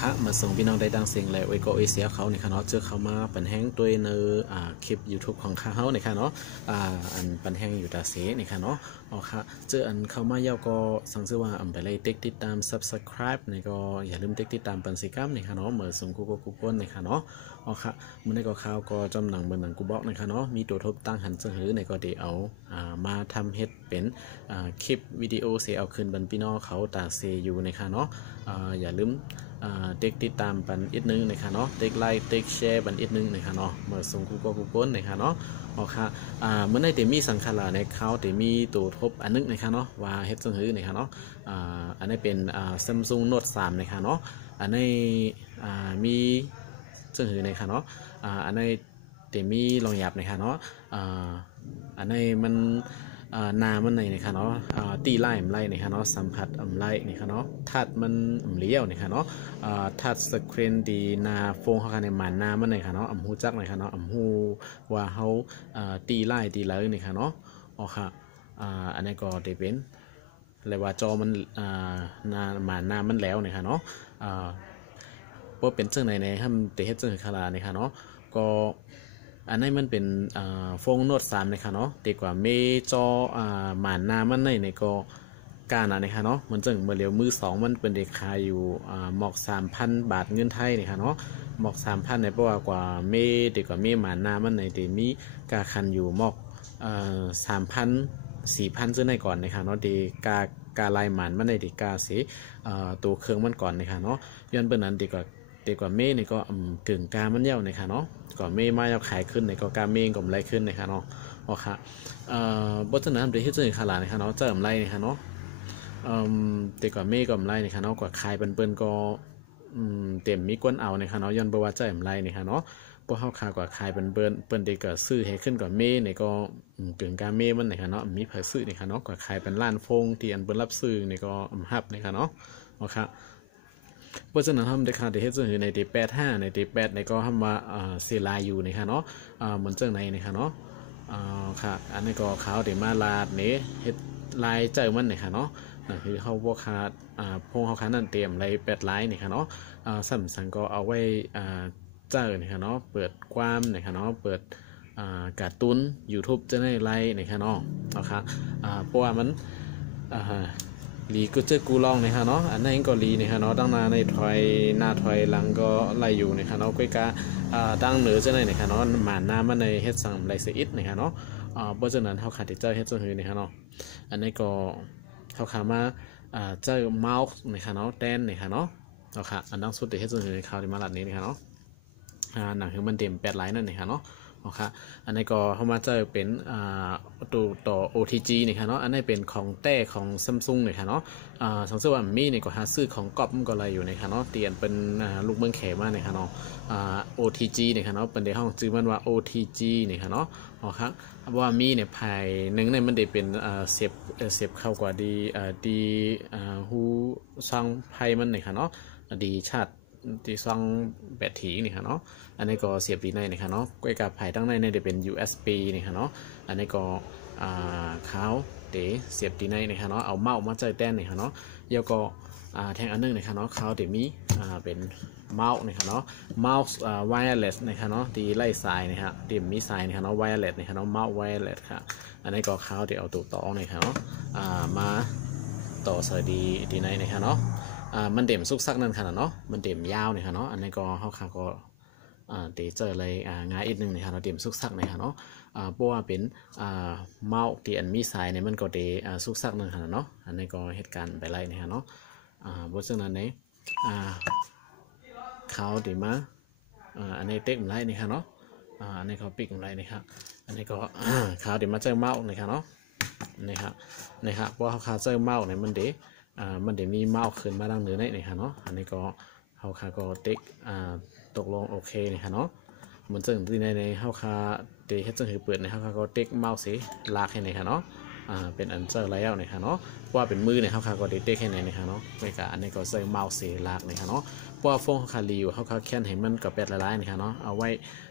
ค่ะมาส่งพี่น้องได้ดังเสียงเลยไว้ก็เอเสียเขาในค่ะเนาะเจอเขามาปันแห้งตัวในคลิป YouTube ของเขาในค่ะเนาะอันปันแห้งอยู่ตาเสียในค่ะเนาะอ๋อค่ะเจออันเขามาเย้าก็สั่งซื้อว่าไปเลยติดตาม Subscribe ในก็อย่าลืมติดตามปันสิกรรมในค่ะเนาะเหมือนส่งกูปนในค่ะเนาะอ๋อค่ะมันในก็ข่าวก็จำหนังเบอร์หนังกูบอกในค่ะเนาะมีตัวทบตั้งหันซึ่งหือในก็เดี๋ยวเอามาทำเฮ็ดเป็นคลิปวิดีโอเสียเอาคืนบรรพี่น้องเขาตาเซอยู่ในค่ะเนาะอย่าลืมติดตามปันอีกนึงนะคะเนาะไลค์แชร์ปันอีกนึงนะคะเนาะเมื่อส่งกูปนนะคะเนาะโอเคเมื่อในเดมีสังขารในเขาเดมีตัวทบอันนึงนะคะเนาะว่าเฮ็ดจังหือนะคะเนาะอันนี้เป็นSamsung Note 3นะคะเนาะอันนี้มีจังหือนะคะเนาะอันนี้เดมีลองหยับนะคะเนาะอันนี้มันนามันในนะคะเนาะตีไล่ไล่นะคะเนาะสัมผัสไล่นะคะเนาะทัดมันเลี้ยวนะคะเนาะทัดสกรีนดีนาโฟงเขากันในมันนามันนะคะเนาะหูจักนะคะเนาะหูว่าเขาตีไล่เลยนะคะเนาะอ๋อค่ะอันนี้ก็ได้เป็นเลยว่าจอมันนามันแล้วนะคะเนาะเพราะเป็นเจ้าในทำเตะเฮ็ดเจ้าขลานะคะเนาะก็อันนี้มันเป็นโฟงโน้ต3นะคะเนาะดีกว่าเมจอหมานนามันในก็การนะคะเนาะมันจึงเมื่อเร็วมือ2มันเป็นเด็กขายอยู่หมอก 3,000 บาทเงินไทยนะคะเนาะหมอก 3,000 ในเพราะว่ากว่าเมดีกว่าเมหมานนามันในเดมีกาคันอยู่หมอก3,000 4,000ซึ่งในก่อนนะคะเนาะดีกาลายหมานมันในดีกาเสียตัวเครื่องมันก่อนนะคะเนาะย้อนเป็นนั้นดีกว่าเมนี่ก็กึ่งกามันเย้านะคะเนาะก่อนเมมาจะขายขึ้นในก็กาเมงก็ไรขึ้นนะคะเนาะโอเคบทนั้นโดยที่เจอขลาดนะคะเนาะเจอไรนะคะเนาะแต่ก่อนเมก็ไรนะคะเนาะกว่าขายเปิ้นก็เต็มมีก้นเอานะคะเนาะย้อนบอกว่าเจอไรนะคะเนาะพวกเขาขายกว่าขายเปิ้นเด็กก็ซื้อให้ขึ้นก่อนเมนี่ก็กึ่งกาเมมันนะคะเนาะมีเผยซื้อนะคะเนาะกว่าขายเป็นล้านฟงที่อันเปิ้นรับซื้อนี่ก็ฮับนะคะเนาะโอเคเพราะฉะนั้นทำได้ค่ะที่เฮ็ดซึ่งในที่85ในที่8ในก็ทำว่าเซลายอยู่นะคะเนาะเหมือนจังในนะคะเนาะค่ะอันนี้ก็เขาเดี๋ยวมาลาดเนี่ยเฮ็ดลายเจอมันนะคะเนาะคือเขาพวกขาดพงเขาขานั่นเตรียมลาย8ลายนะคะเนาะสังก็เอาไว้เจอนะคะเนาะเปิดความนะคะเนาะเปิดการ์ตูน YouTube จะได้ไลน์นะคะเนาะนะคะเพราะว่ามันลีก็เจอกูลองนะคะเนาะอันนั้นก็ลีนะคะเนาะตั้งนาในถอยหน้าถอยหลังก็ไล่อยู่นะคะเนาะก้อยกาตั้งเหนือจะได้นะคะเนาะหมานน้ำมันในเฮ็ดสั่งไลเซอิดนะคะเนาะเพราะฉะนั้นเขาขาดที่เจอเฮ็ดจะหือนะคะเนาะอันนี้ก็เขาขามาเจอเมาส์นะคะเนาะแตนนะคะเนาะเอาค่ะอันนั้นสุดที่เฮ็ดจะหือเขาที่มาหลัดนี้นะคะเนาะหนังคือมันเต็ม8ไลน์นั่นนะคะเนาะโอเคอันนี้ก็เข้ามาเจอเป็นตัวต่อ OTG นะคะเนาะอันนี้เป็นของแต้ของ Samsung นะคะเนาะสังเกตว่ามีนี่ก็หาซื้อของก๊อปมันก็อะไรอยู่นะคะเนาะเตียนเป็นลูกเมืองแขมานะคะเนาะOTG นะคะเนาะเป็นในห้องชื่อมันว่า OTG นะคะเนาะอ๋อครับว่ามีเนี่ยภายหนึ่งเนี่ยมันได้เป็นเสียบเข้ากว่าดีฮูซังไพ่มันนะคะเนาะดีชาติที่ซ่องแบตถีนี่ค่ะเนาะอันนี้ก็เสียบดีในนี่ค่ะเนาะก้อยกับไผ่ตั้งในเนี่ยจะเป็น USB นี่ค่ะเนาะอันนี้ก็เขาเดี๋ยวเสียบดีในนี่ค่ะเนาะเอาเมาส์มาเจอแต้นนี่ค่ะเนาะแล้วก็แทงอันนึงนี่ค่ะเนาะเขาเดี๋ยวมีเป็นเมาส์นี่ค่ะเนาะเมาส์wireless นี่ค่ะเนาะดีไล่สายนี่ค่ะเดี๋ยวมีสายนี่ค่ะเนาะ wireless นี่ค่ะเนาะเมาส์ wireless ค่ะอันนี้ก็เขาเดี๋ยวเอาตัวต่อนี่ค่ะเนาะมาต่อสายดีในนี่ค่ะเนาะมันเด่มซุกซักนั่นขนาดเนาะมันเด่มยาวเนี่ยค่ะเนาะอันนี้ก็เขาขาก็เดี๋ยวเจอเลยง่ายอีกนึงนะคะเราเด่มซุกซักเนี่ยค่ะเนาะเพราะว่าเป็นเมาส์ที่อันมีสายเนี่ยมันก็เดซุกซักนั่นขนาดเนาะอันนี้ก็เหตุการณ์ไปไล่เนี่ยค่ะเนาะบทซึ่งนั้นเนี่ยเขาเดี๋ยวมาอันนี้เต็กไล่เนี่ยค่ะเนาะอันนี้เขาปิกไล่เนี่ยค่ะอันนี้ก็เขาเดี๋ยวมาเจอเมาส์เนี่ยค่ะเนาะนี่ครับเพราะเขาเจอเมาส์เนี่ยมันเดมันเดี๋ยวมีเมาส์ขึ้นมาดังเหนือนี่ค่ะเนาะอันนี้ก็เขาคาก็ติ๊กตกลงโอเคนี่ค่ะเนาะเหมือนซึ่งที่ในเขาคาเดี๋ยวเฮ็ดซึ่งหือเปิดในเขาคาก็ติ๊กเมาส์สิลากให้ในค่ะเนาะเป็นอันเซอร์แล้วนี่ค่ะเนาะว่าเป็นมือในเขาคาก็ติ๊กให้ในนี่ค่ะเนาะไม่กะอันนี้ก็เซอร์เมาส์สิลากนี่ค่ะเนาะเพราะว่าฟงเขาคารีอยู่เขาคาแค่นให้มันกับแปดลายๆนี่ค่ะเนาะเอาไว้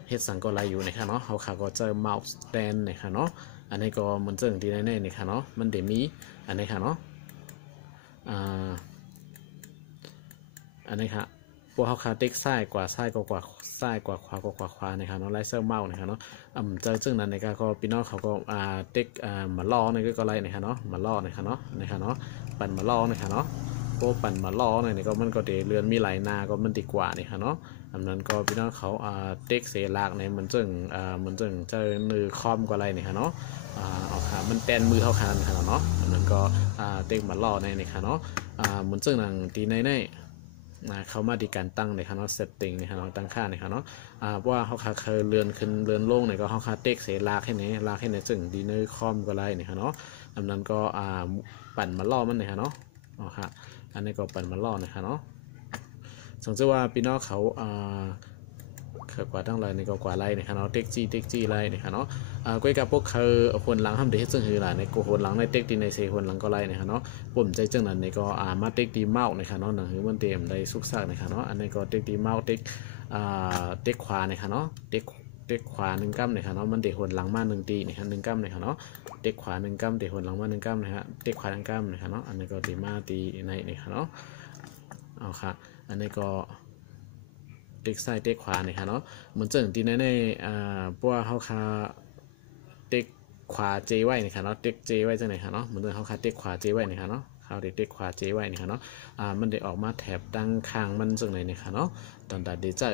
เฮ็ดสังก็ลายอยู่นี่ค่ะเนาะเขาคาก็เซอร์เมาส์แตนนี่ค่ะเนาะอันนี้ก็เหมือนซึ่งที่ในนี่ค่ะเนาะมันเดี๋ยวมีอันนี้ค่ะเนาะอันนี้ครับ พวกเขาคาเต็กซ้ายกว่าซ้ายกว่าซ้ายกว่าขวากว่าขวานะครับเนาะไล่เซอร์เมาส์นะครับเนาะเจอซึ่งนั้นในการก็พี่น้องเขาก็เต็กมาล่อในก็ไล่นะครับเนาะมาล่อนะครับเนาะปั่นมาล่อนะครับเนาะพวกปั่นมาล่อเนี่ยก็มันก็เดเรือนมีหลายนาก็มันดีกว่านี่ครับเนาะอันนั้นก็พี่น้องเขาเต็กเสียหลักเนี่ยมันจึงเจอมือคอมก็ไล่นะครับเนาะเอาขามันแตนมือเท่ากันนะครับเนาะอันนั้นก็เต็กมาล่อในนะครับเนาะมันจึงหนังตีในเขามาดีการตั้งในคณะเซตติ้งในคณะตั้งค่าในคณะว่าเขาคาเคยเลื่อนขึ้นเลื่อนลงในก็เขาคาเต็กเสลากให้ในจึงดีเนอร์คอมก็ไล่ในคณะอันนั้นก็ปั่นมาล่อมันในคณะอันนี้ก็ปั่นมาล่อในคณะสังเกตว่าพี่น้องเขาเกิดกว่าตั้งไรในก็กว่าไรในคณะเต็กจี้ไรในคณะก้อยกับพวกเขาคนหลังทำได้ซึ่งคือหลายในกูคนหลังในเต็กดีในเซคนหลังก็ไรในคณะปุ่มใจจังนั้นในก็มาเต็กดีเมาในคณะหนังหือมันเต็มได้สุกซากในคณะอันนี้ก็เต็กดีเมาเต็กขวาในคณะเต็กขวา1กัมในคณะมันเด็กคนหลังมา1ตีในคณะ1กัมในคณะเต็กขวา1กัมเด็กคนหลังมา1กัมนะฮะเต็กขวา1กัมในคณะอันนี้ก็ดีมาตีในคณะเอาค่ะอันนี้ก็เต็กซ้ายเต็กขวาเนี่ยค่ะเนาะเหมือนเจิงตีในพวกเขาคาเต็กขวาเจไว้เนี่ยค่ะเนาะเต็กเจไว้จังไหนค่ะเนาะเหมือนเจิงเขาคาเต็กขวาเจไว้เนี่ยค่ะเนาะเขาเต็กขวาเจไว้เนี่ยค่ะเนาะมันได้ออกมาแถบตั้งข้างมันจังไหนเนี่ยค่ะเนาะตอนตัดเดี๋ยวจะ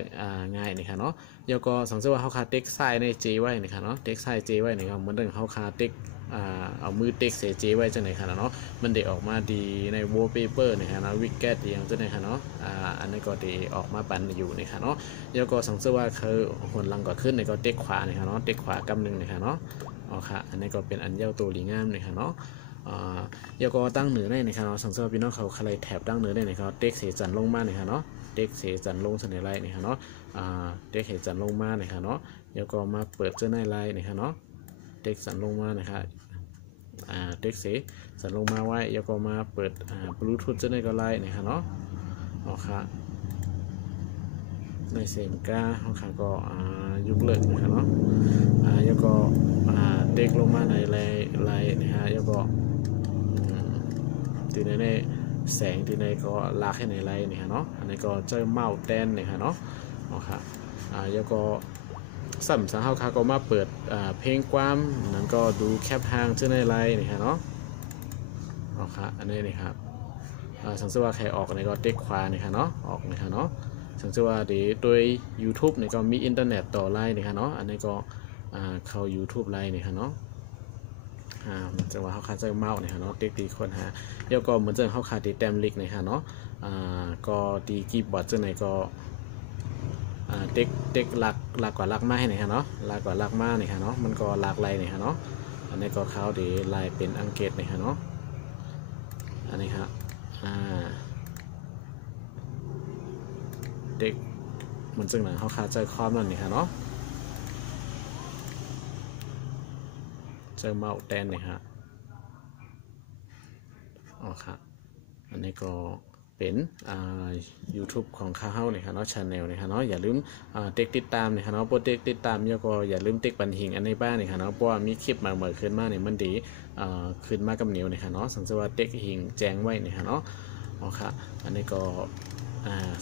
ง่ายเนี่ยค่ะเนาะแล้วก็สังเกตว่าเขาคาเต็กซ้ายในเจไว้เนี่ยค่ะเนาะเต็กซ้ายเจไว้เนี่ยเหมือนเจิงเขาคาเต็กเอามือเต็กเสเจไว้จังไหนค่ะเนาะมันได้ออกมาดีในวอลเปเปอร์เนี่ยค่ะเนาะวิกเก็ตอย่างจังไหนค่ะเนาะอันนี้ก็ได้ออกมาปันอยู่เนี่ยค่ะเนาะแล้วก็สังเกตว่าเขาหนหลังก็ขึ้นในก็เต็กขวาเนี่ยค่ะเนาะเต็กขวากำหนึ่งเนี่ยค่ะเนาะค่ะอันนี้ก็เป็นอันเย้าตัวหลีงามเนี่ยค่ะเนาะแล้วก็ตั้งเหนือได้เนี่ยค่ะเนาะสังเกตว่าพี่น้องเขาใครแถบตั้งเหนือได้เนี่ยเขาเต็กเสจันลงมาเนี่ยค่ะเนาะเต็กเสจันลงเสนอไรเนี่ยค่ะเนาะเต็กเสจันลงมาเนี่ยค่ะเนาะแล้วก็มาเปิดเจ้าในไรเนี่ยค่ะเนาะเต็กสันลงมานะครับเด็กเสียสั่นลงมาไว้แล้วก็มาเปิดบลูทูธจะได้ก็ไล่นะครับเนาะค่ะในเสียงก้าก็ยุบเลิกนะครับเนาะแล้วก็เด็กลงมาในไล่นะฮะแล้วก็ตีในแสงตีในก็ลากให้ในไล่นะครับเนาะอันนี้ก็เจอเมาส์แตนนะครับเนาะค่ะแล้วก็สัมสาวเขาก็มาเปิดเพลงความนั้นก็ดูแคปทางเจ้าในไลน์นี่ครับเนาะค่ะอันนี้นี่ครับสังเกตว่าใครออกในก็เต็กขวานี่ครับเนาะออกนี่ครับเนาะสังเกตว่าเดี๋ยวโดย YouTube นี่ก็มีอินเทอร์เน็ตต่อไลน์นี่ครับเนาะอันนี้ก็เข้า YouTube ไลน์นี่ครับเนาะจังหวะเขาขาดเจอเมาส์นี่ครับเนาะเต็กตีคนหาแล้วก็เหมือนเจอเขาขาดตีแต้มลิกนี่ครับเนาะก็ตีคีย์บอร์ดเจ้าไหนก็เด็กหลักกว่าหลักไม้เนี่ยฮะเนาะหลักกว่าหลักไม้เนี่ยฮะเนาะมันก็หลักลายเนี่ยฮะเนาะอันนี้ก็เขาดีลายเป็นอังกฤษเนี่ยฮะเนาะอันนี้ครับเด็กมันจึงหนังเขาคาใจคอมนั่นนี่ฮะเนาะเจอเมาส์แดนเนี่ยฮะครับอันนี้ก็เป็นYouTube ของข้าเฮ้าเนี่ยค่ะเนาะ Channel เนี่ยค่ะเนาะอย่าลืมเต็กติดตามเนี่ยค่ะเนาะโปรเต็กติดตามแล้วก็อย่าลืมเต็กบันหิงอันในบ้านเนี่ยค่ะเนาะเพราะว่ามีคลิปมาเหมือนขึ้นมาเนี่ยมันดีขึ้นมากับเหนียวเนี่ยค่ะเนาะสังเกตว่าเต็กหิงแจ้งไว้เนี่ยค่ะเนาะค่ะอันนี้ก็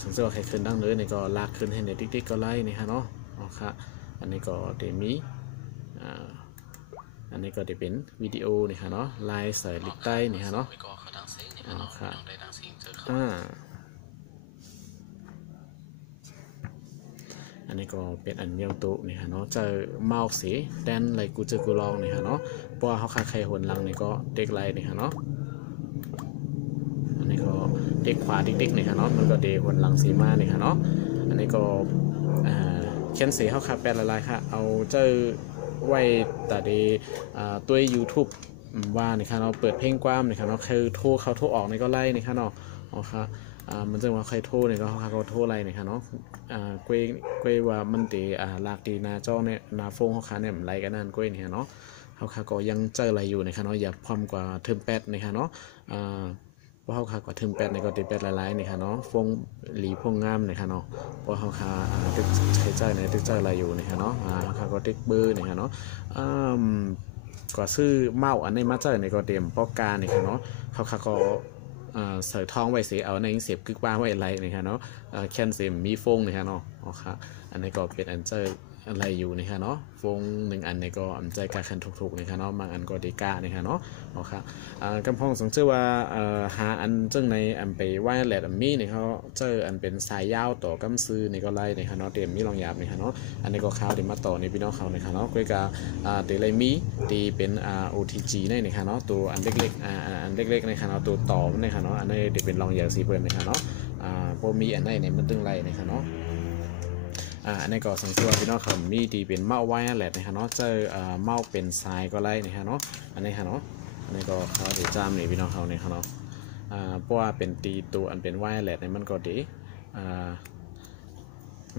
สังเกตว่าใครขึ้นดังเลยเนี่ยก็ลากขึ้นให้ในติ๊กก็ไล่เนี่ยค่ะเนาะค่ะอันนี้ก็เดมีอันนี้ก็จะเป็นวิดีโอเนี่ยค่ะเนาะไลน์ใส่ลิงก์ใต้เนี่ยค่ะเนาะค่ะอันนี้ก็เป็นอันเดียวตุนี่ฮะเนาะเจอเมาส์สีแดนไหลกูเจอกูลองนี่ฮะเนาะเพราะว่าเขาคาใครหนหลังนี่ก็เด็กไลนี่ฮะเนาะอันนี้ก็เด็กขวาดิ๊กๆนี่ฮะเนาะมันก็เด็กหนหลังสีมานี่ฮะเนาะอันนี้ก็เขียนสีเขาคาแปลละลายค่ะเอาเจอไว้แต่ดีตัว YouTube ว่านี่ค่ะเราเปิดเพลงกว้ามนี่ค่ะเนาะคือโทรเขาโทรออกนี่ก็ไล่นี่ค่ะเนาะค่ะมันจะว่าใครโทรเนี่ยก็เขาโทรอะไรเนี่ยค่ะเนาะกล้วยว่ามันตีลากตีนาจ้อเนี่ยนาฟงเขาขาเนี่ยไรกันนั่นกล้วยเนี่ยเนาะเขาขาก็ยังเจออะไรอยู่เนี่ยค่ะเนาะอย่าพร้อมกว่าเทอมแปดเนี่ยค่ะเนาะเพราะเขาขากว่าเทอมแปดเนี่ยก็ตีแปดหลายๆเนี่ยค่ะเนาะฟงหลีพงงามเนี่ยค่ะเนาะเพราะเขาขาตึกใช้ใจเนี่ยตึกใจอะไรอยู่เนี่ยค่ะเนาะเขาขาก็ตึกเบอร์เนี่ยค่ะเนาะก็ซื้อเมาอันนี้มาเจอเนี่ยก็เตรียมป้อการเนี่ยค่ะเนาะเขาขาก็ เสือท้องไว้เสียเอาในเสียบกึกว่าไว้อะไรนะครับเนาะแคนเซียมมีฟงนะครับเนาะอ๋อค่ะอันนี้ก็เป็นอันเจออะไรอยู่นะครับเนาะฟง1อันนี้ก็อันใจการคันถูกๆนะครับเนาะบางอันก็เดก้านะครับเนาะอ๋อค่ะกำพองสังเกตว่าหาอันจึงในอันไปไว้แหลดอันมีเนี่ยเขาเจออันเป็นสายยาวต่อกำซื้อนี่ก็ไล่นะครับเนาะเต็มมีรองยาบนะครับเนาะอันนี้ก็ข้าวเดี๋ยวมาต่อในพี่น้องเขานะครับเนาะก็จะเดี๋ยวเลยมีตีเป็นOTG นี่นะครับเนาะตัวอันเล็กๆอันเล็กๆนะครับเนาะตัวต่อมันนะครับเนาะอันนี้เดี๋ยวเป็นรองยาสีเปิลนะครับเนาะพอมีอันไหนเนี่ยมันตึงไรนะครับเนาะอันนี้ก็สังเกตพี่น้องเขามีดีเป็นเมาไว้แหละนะครับเนาะเจอเมาเป็นทรายก็ไล่นะครับเนาะอันนี้ค่ะเนาะอันนี้ก็เขาเดี๋ยวจามนี่พี่น้องเขาเนี่ยครับเนาะเพราะว่าเป็นตีตัวอันเป็นไว้แหละเนี่ยมันก็ดี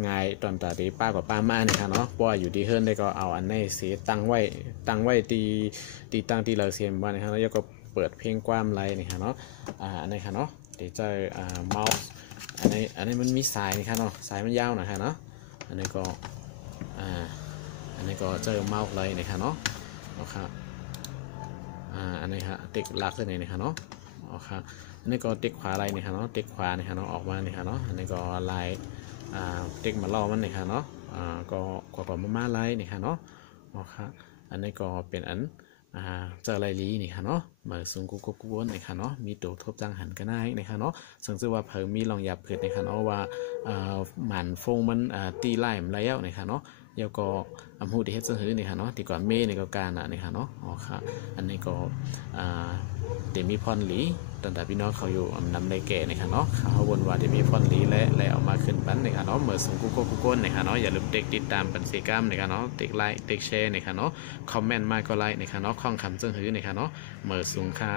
ง่ายตอนตาดีป้ากับป้ามาเนี่ยครับเนาะเพราะว่าอยู่ที่เฮิร์นได้ก็เอาอันนี้เสียตั้งไว้ตีตั้งที่เราเสียมว่านะครับแล้วก็เปิดเพลงกว้ามไล่เนี่ยครับเนาะอันนี้ค่ะเนาะเดี๋ยวเจอเมาส์อันนี้มันมีสายนะครับเนาะสายมันยาวนะครับเนาะอันนี้ก็เจอเมาส์เลยนะครับเนาะโอเคอันนี้ฮะติ๊กหลักเลยนะครับเนาะโอเคอันนี้ก็ติ๊กขวาอะไรนะครับเนาะติ๊กขวานะครับเนาะออกมานะครับเนาะอันนี้ก็ลายติ๊กมาล่อมันนะครับเนาะก็กว่ามาไล่นะครับเนาะโอเคอันนี้ก็เป็นอันเจออะไรลีนี่ค่ะเนาะมาสูงกุ๊กวนนี่ค่ะเนาะมีตัวทบจังหันกันได้นี่ค่ะเนาะซึ่งชื่อว่าเพิ่มมีลองหยับเกิดนี่ค่ะเนาะว่าหมันฟงมันตีไล่มันแล้วนี่ค่ะเนาะแล้วก็อำหูที่เฮ็ดซื่อนี่ค่ะเนาะดีกว่าเมนี่ก็การนี่ค่ะเนาะอ๋อค่ะอันนี้ก็เดมีพรหลีตอนแต่พี่น้องเขาอยู่นำในแก่นี่ค่ะเนาะเขาวนว่าเดมีพรหลีและเอามาขึ้นปันนี่ค่ะเนาะเมื่อสูงกุ๊กวนนี่ค่ะเนาะอย่าลืมเด็กติดตามปันสีกรรมนี่ค่ะเนาะเด็กไลค์เด็กแชร์นี่ค่ะเนาะคอมเมนต์มาก็ไลค์นี่ค่ะเนาะข้องคำซึ่งหือนี่ค่ะเนาะเมื่อสูงค่า